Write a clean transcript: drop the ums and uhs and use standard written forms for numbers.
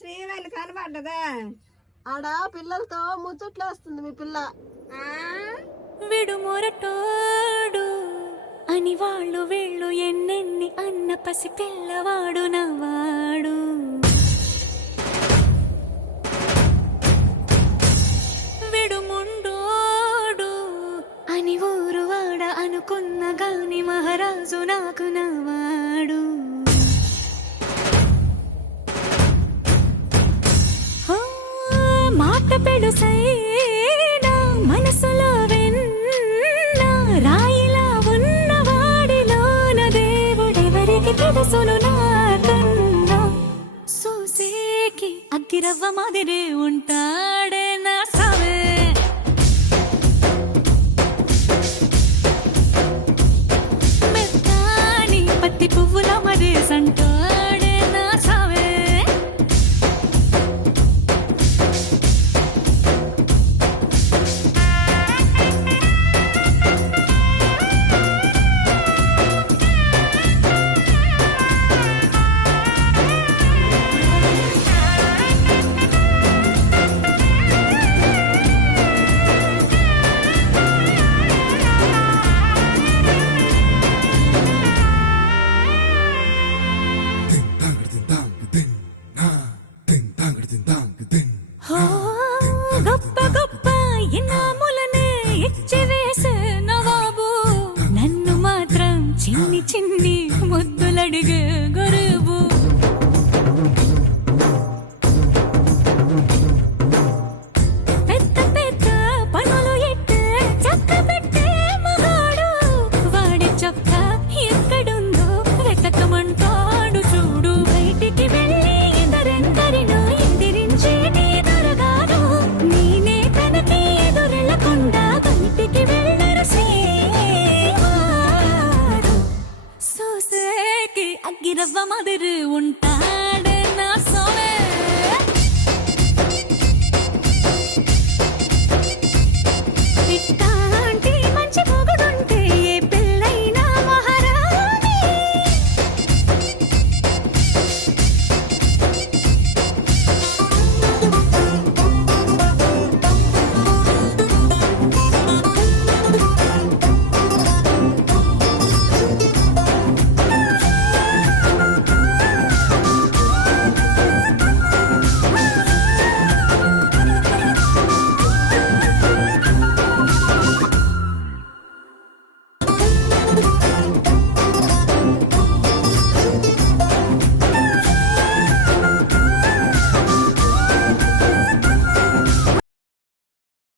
శ్రీవల్లి కనబడ్డదా? ఆడ పిల్లలతో ముచ్చట్లు వస్తుంది మీ పిల్ల. విడు మొరటోడు అని వాళ్ళు వీళ్ళు ఎన్నెన్ని అన్న పసి పిల్లవాడు నవ్వాడు. విడు ముండోడు అని ఊరు వాడ అనుకున్న గాని మహారాజు నాకు నవ్వాడు. మాట పెడుసైనా మనసులో వెన్న రాయిలా ఉన్నవాడిలోన దేవుడెవరికి తెలుసును నాకన్నా. సూసేకి అగ్గిరవ్వ మాదిరే ఉంటాడే